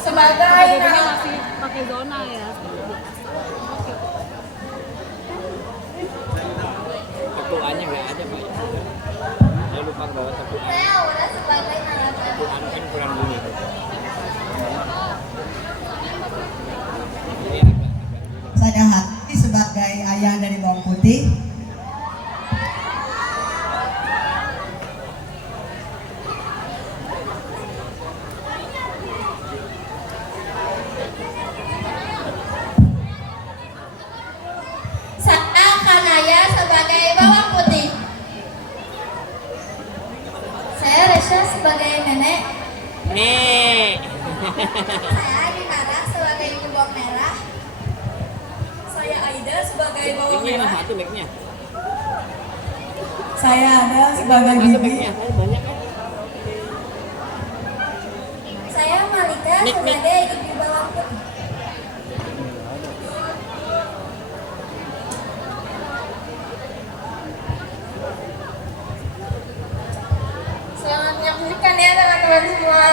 sebagai masih pakai zona ya. Tepuannya nggak ada Pak. Saya lupa bawa tepuan. saya udah sebagai narasumber. Tepuan kan kurang bunyi. Saya Hati sebagai ayah dari bawang putih. Saya Kanaya sebagai bawang putih. Saya Resha sebagai nenek. Nek. Saya Dinara sebagai ibu bawang merah. Saya Aida sebagai bawang Ini merah. satu mic-nya. Saya ada sebagai Satu bibi. mic-nya. Saya banyak kan. Saya Malika Nik, Nik. sebagai ibu bawang putih. Selamat menyaksikan ya teman-teman semua.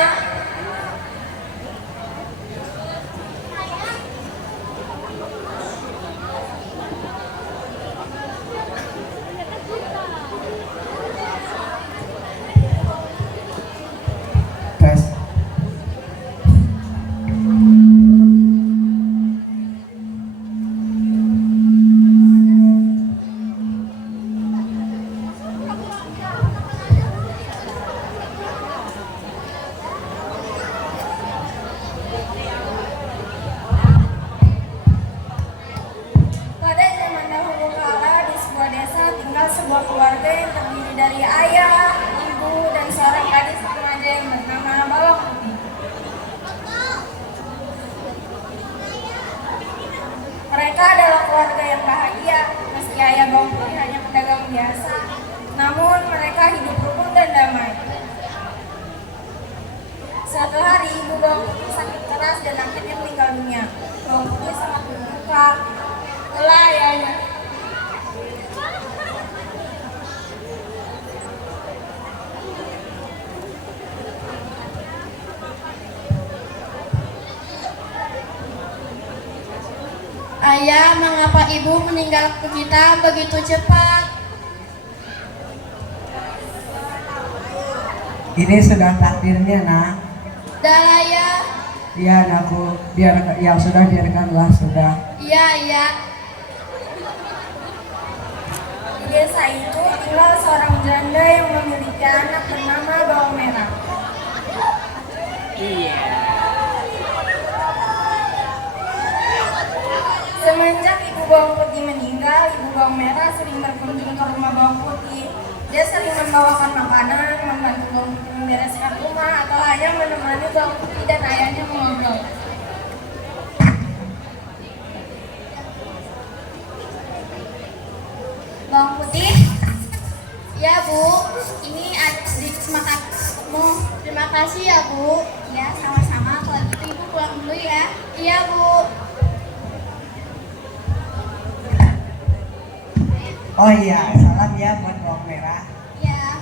Tes. Pada zaman dahulu kala di sebuah desa tinggal sebuah keluarga yang terdiri dari ayah, ibu, dan seorang gadis remaja yang bernama Bawang Putih. Mereka adalah keluarga yang bahagia, meski ayah Bawang Putih hanya pedagang biasa. Namun mereka hidup rukun dan damai. Suatu hari ibu Bawang Putih sakit keras dan akhirnya meninggal dunia. Bawang Putih sangat berduka. Itulah ayahnya. Ayah, mengapa ibu meninggalkan kita begitu cepat? Ini sudah takdirnya, nak. Dah ayah. Iya, anakku. Biar yang sudah biarkanlah sudah. Iya, iya. Di desa itu tinggal seorang janda yang memiliki anak bernama Bawang Merah. Iya. Semenjak ibu Bawang Putih meninggal, ibu Bawang Merah sering berkunjung ke rumah Bawang Putih. Dia sering membawakan makanan, membantu Bawang Putih membereskan rumah, atau hanya menemani Bawang Putih dan ayahnya mengobrol. Bawang Putih, ya Bu, ini adik makanmu. Terima kasih ya Bu. Ya, sama-sama. Kalau gitu Ibu pulang dulu ya. Iya Bu. Oh iya, salam ya buat bawang merah. Ya.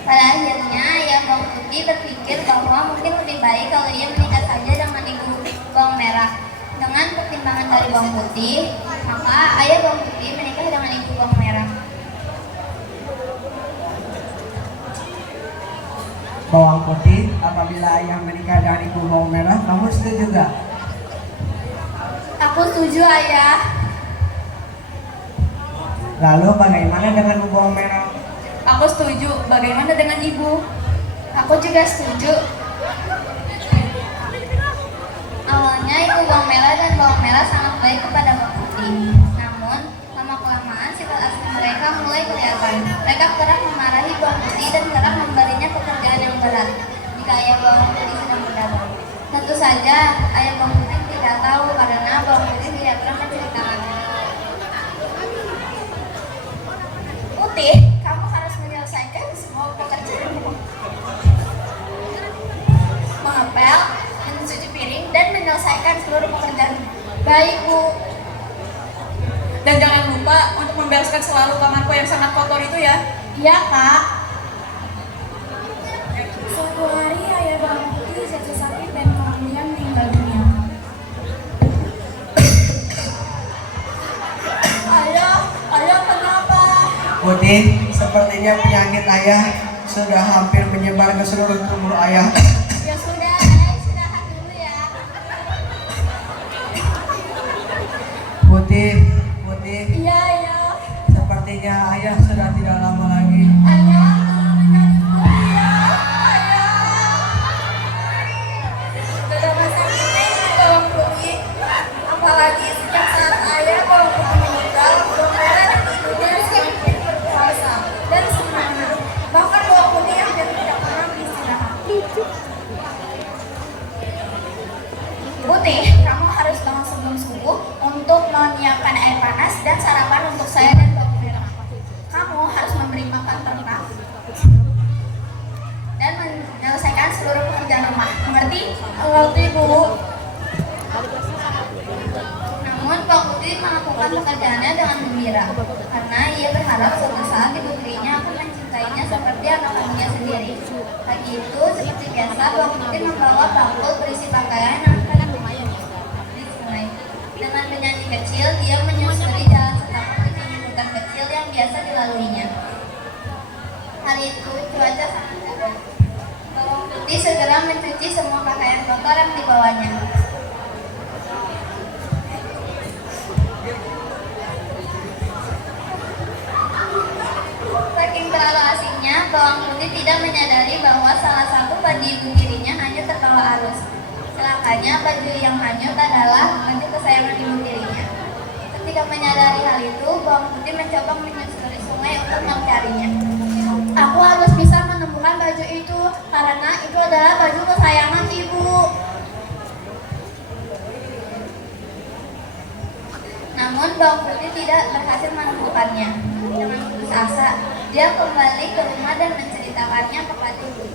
Pada akhirnya ayah Bawang Putih berpikir bahwa mungkin lebih baik kalau ia menikah saja dengan ibu Bawang Merah. Dengan pertimbangan dari Bawang Putih, maka ayah Bawang Putih menikah dengan ibu Bawang Merah. Bawang putih, apabila ayah menikah dengan ibu bawang merah, kamu setuju gak? Aku setuju ayah. Lalu bagaimana dengan ibu bawang merah? Aku setuju. Bagaimana dengan ibu? Aku juga setuju. Awalnya ibu Bawang Merah dan Bawang Merah sangat baik kepada Bawang Putih. Namun, lama-kelamaan sifat asli mereka mulai kelihatan. Mereka kerap memarahi Bawang Putih dan kerap memberinya pekerjaan yang berat jika ayah Bawang Putih sedang berdagang. Tentu saja, ayah Bawang Putih tidak tahu karena Bawang Putih tidak pernah menceritakannya. Putih, kamu harus menyelesaikan semua pekerjaan. Mengepel, mencuci piring, menyelesaikan seluruh pekerjaan. Baik, Bu. Dan jangan lupa untuk membereskan selalu kamarku yang sangat kotor itu ya. Iya, Kak. Suatu hari ayah Bang Putih jatuh sakit dan kemudian meninggal dunia. Ayah kenapa? Putih, sepertinya penyakit ayah sudah hampir menyebar ke seluruh tubuh ayah. Ya sudah, ayah istirahat dulu ya. Putih, Iya, ayah. sepertinya ayah sudah tidak lama lagi. Ayah, ayah. Sudah masa ini Bang Putih, apalagi sejak saat ayah Bang Putih meninggal, Bang Merah dan ibunya semakin berkuasa dan semangat. Bahkan Bang Putih hampir tidak pernah beristirahat. Putih, kamu harus bangun sebelum subuh untuk menyiapkan air panas dan sarapan untuk saya dan Bang Merah. Kamu harus memberi makan ternak dan menyelesaikan seluruh pekerjaan rumah. Mengerti? Mengerti, Bu. Namun Bang Putih melakukan pekerjaannya dengan gembira karena ia berharap suatu saat ibu tirinya akan mencintainya seperti anak kandungnya sendiri. Pagi itu, seperti biasa, Bang Putih membawa bakul berisi pakaian yang akan di sungai. Dengan menyanyi kecil, dia menyusuri jalan setapak di hutan kecil yang biasa dilaluinya. Hari itu cuaca sangat cerah. Bang Putih segera mencuci semua pakaian kotor yang dibawanya. Saking terlalu asiknya, Bawang Putih tidak menyadari bahwa salah satu baju ibu tirinya hanyut terbawa arus. Celakanya, baju yang hanyut adalah baju kesayangan ibu tirinya. Ketika menyadari hal itu, Bawang Putih mencoba menyusuri sungai untuk mencarinya. Aku harus bisa menemukan baju itu, karena itu adalah baju kesayangan ibu. Namun Bawang Putih tidak berhasil menemukannya. Dengan putus asa, dia kembali ke rumah dan menceritakannya kepada ibu.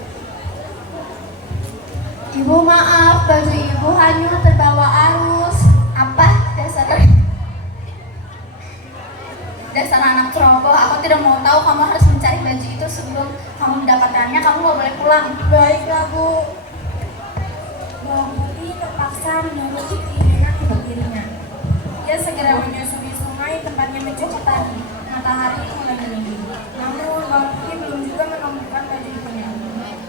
Ibu, maaf, baju ibu hanyut terbawa arus. Apa? Dasar anak ceroboh, aku tidak mau tahu. Kamu harus mencari baju itu sebelum kamu mendapatkannya. Kamu gak boleh pulang. Baiklah, Bu. Bawang Putih terpaksa menuruti keinginan ibu tirinya. Dia segera menyusuri sungai tempatnya mencuci tadi. Matahari mulai meninggi. Namun Bawang Putih belum juga menemukan baju ibunya.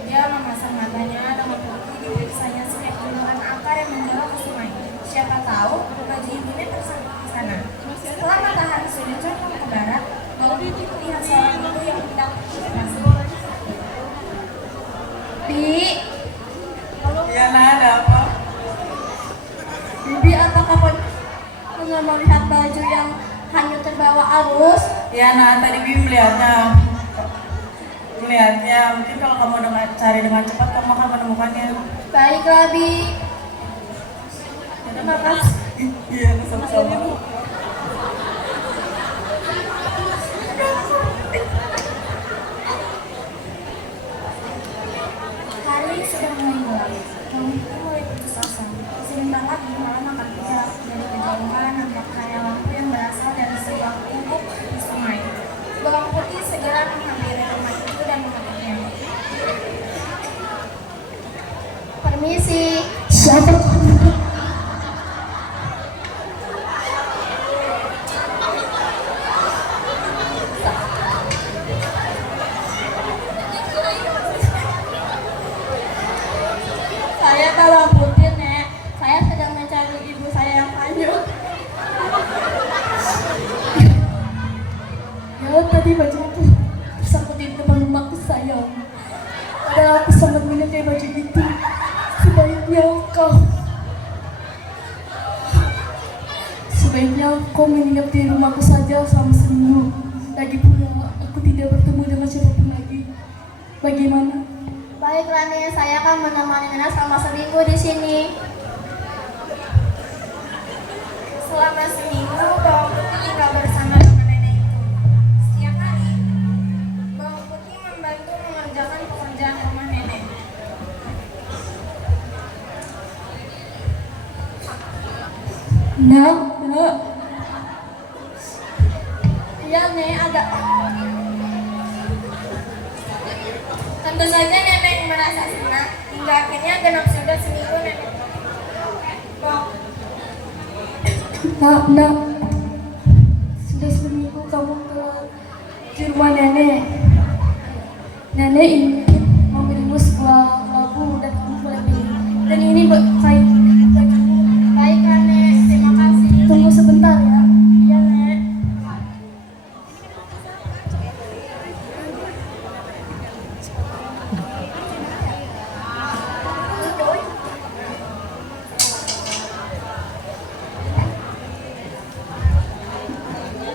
Dia memasang matanya dengan teliti diperiksanya setiap buluran akar yang menjauh ke sungai. Siapa tahu baju ibunya tersangkut di sana. Setelah matahari sudah condong ke barat, Bawang Putih melihat seorang ibu yang hendak masuk. Bi, Iya, nah, ada apa? Bibi, apakah pernah melihat baju yang hanyut terbawa arus? Iya, nah, tadi Bibi melihatnya. Mungkin kalau kamu cari dengan cepat, kamu akan menemukannya. Baiklah, Bi. Terima kasih. Iya, sama-sama. Hari sudah mulai gelap. Bawang Putih mulai putus asa. Sebentar lagi malam akan tiba. Dari kejauhan nampak cahaya lampu yang berasal dari sebuah gubuk di sungai. Bawang Putih segera menghampiri rumah itu dan mengetuknya. permisi. Siapa kamu? Saya Bawang Putih, Nek. Saya sedang mencari ibu saya yang hanyut. Ya, tadi baju itu tersangkut di depan rumahku, sayang. Padahal aku sangat menyukai baju itu. Sebaiknya kau menginap di rumahku saja selama seminggu. Lagi pula aku tidak bertemu dengan siapapun lagi. Bagaimana? Baiklah, Nek. Saya akan menemani Nenek selama seminggu di sini. Selama seminggu, Bawang Putih tinggal bersama dengan nenek itu. Setiap hari, Bawang Putih membantu mengerjakan pekerjaan rumah nenek. Nak, nak. Iya, Nek, ada. Tentu saja Nenek merasa senang hingga akhirnya genap sudah seminggu Nenek. Nak, sudah seminggu kamu telah di rumah Nenek. Nenek ingin memberimu sebuah lagu dan kamu boleh pilih. Dan ini baik. Baik, Nenek. Terima kasih. Tunggu sebentar ya. Iya, Nek.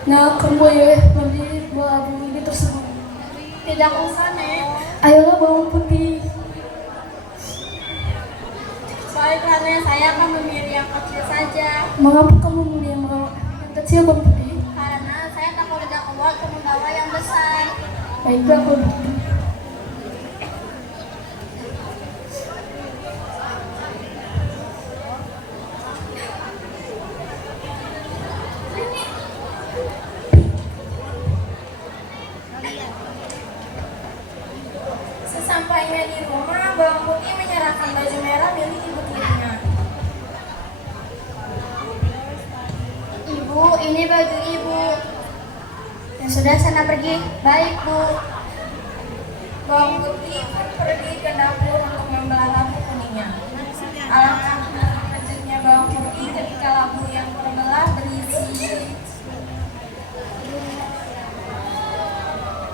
Nah, kamu boleh membeli lagu ini tersebut. Tidak usah, Nek. Ayolah bawang putih. Baiklah, Nek. Saya akan memilih yang kecil saja. Mengapa kamu memilih yang kecil, bawang putih? Karena saya takut tidak kuat untuk membawa yang besar. Baiklah, bawang putih. Sesampainya di rumah, bawang putih menyerahkan baju merah milik ibu tirinya. Ibu, ini baju ibu. Ya sudah, sana pergi. Baik, Bu. Bawang putih pun pergi ke dapur untuk membelah labu kuningnya. Alangkah kejutnya bawang putih ketika labu yang terbelah berisi.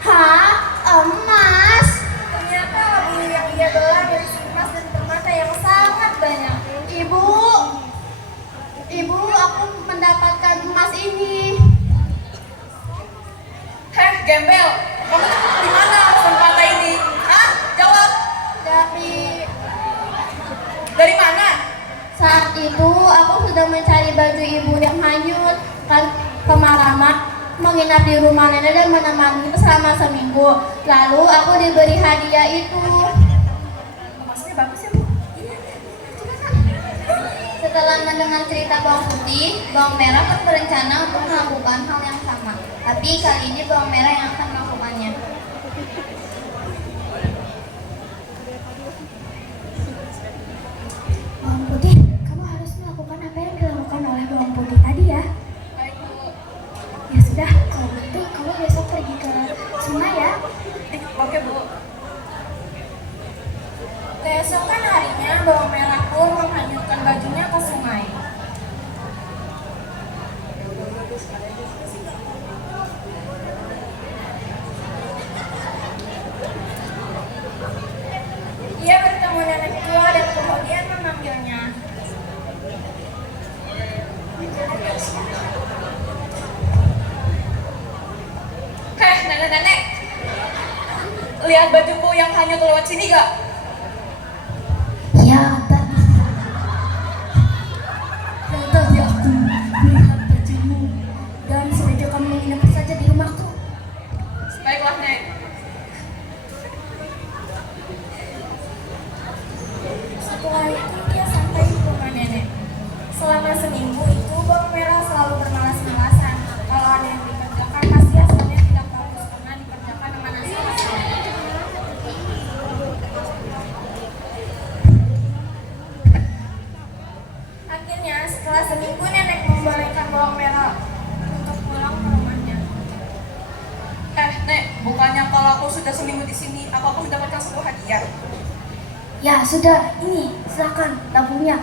Hah? Emas? Ternyata labu yang dia belah berisi emas dan permata yang sangat banyak. Ibu, aku mendapatkan emas ini. Heh, gembel. Kamu tuh di mana permata ini? Hah? Jawab. Dari mana? Saat itu aku sudah mencari baju ibu yang hanyut. Kemalaman menginap di rumah nenek dan menemani selama seminggu. Lalu aku diberi hadiah itu. Emasnya bagus ya, Bu? Setelah mendengar cerita bawang putih, bawang merah pun berencana untuk melakukan hal yang sama. Tapi kali ini bawang merah yang akan melakukannya. Bawang putih, kamu harus melakukan apa yang dilakukan oleh bawang putih tadi ya. Baik, Bu. Ya sudah, kalau begitu kamu besok pergi ke sungai ya. Oke, Bu. Keesokan harinya, bawang merah pun menghanyutkan bajunya ke sungai. Ia bertemu nenek tua dan kemudian memanggilnya. Heh, nenek-nenek. Lihat bajuku yang hanyut lewat sini gak? Ya, tadi. Ya, tadi aku melihat bajumu dan sengaja kamu menginap saja di rumahku. Baiklah, Nek. Setelah itu dia sampai di rumah nenek. Selama seminggu itu bawang merah selalu bermalas-malasan. Kalau ada yang dikerjakan pasti hasilnya tidak bagus karena dikerjakan dengan asal-asal. Akhirnya setelah seminggu nenek membolehkan bawang merah untuk pulang ke rumahnya. Nek, bukannya kalau aku sudah seminggu di sini, aku akan mendapatkan sebuah hadiah. Ya sudah, ini silakan tabungnya.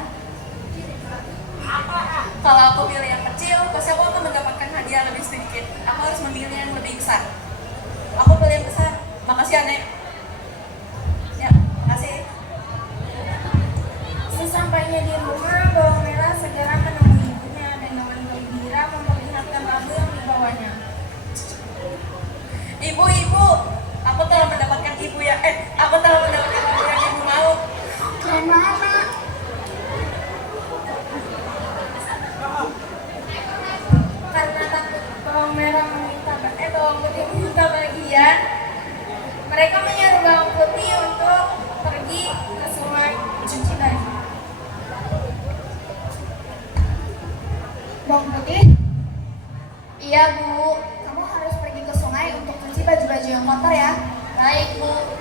Kalau aku pilih yang kecil, pasti aku akan mendapatkan hadiah lebih sedikit. Aku harus memilih yang lebih besar. Aku pilih yang besar. Makasih ya, Nek. Ya, makasih. Sesampainya di rumah, bawang merah segera menemui ibunya dan dengan gembira memperlihatkan labu yang dibawanya. Ibu, aku telah mendapatkan aku telah mendapatkan ibu yang ibu mau. Keren mana? Karena takut bawang merah bawang putih meminta bagian, mereka Ya, Bu. Kamu harus pergi ke sungai untuk cuci baju-baju yang kotor ya. Baik, Bu.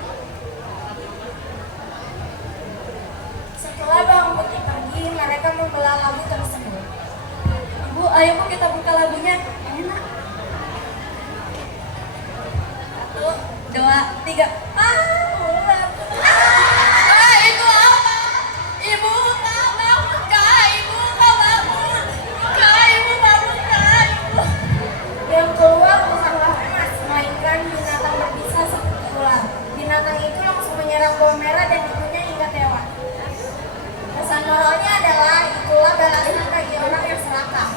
Setelah bawang putih pergi, mereka membelah labu tersebut. Ibu, ayo Bu kita buka labunya. Enak. 1, 2, 3. Ular. Itu apa? Ibu, Kak, bangun, Kak. Ibu, Kak, bangun. Kak, Ibu, bangun, Kak. Ibu. Yang keluar bukanlah emas, melainkan binatang berbisa seperti ular. Binatang itu langsung menyerang bawang merah dan ibunya hingga tewas. Pesan moralnya adalah itulah balasan bagi orang yang serakah.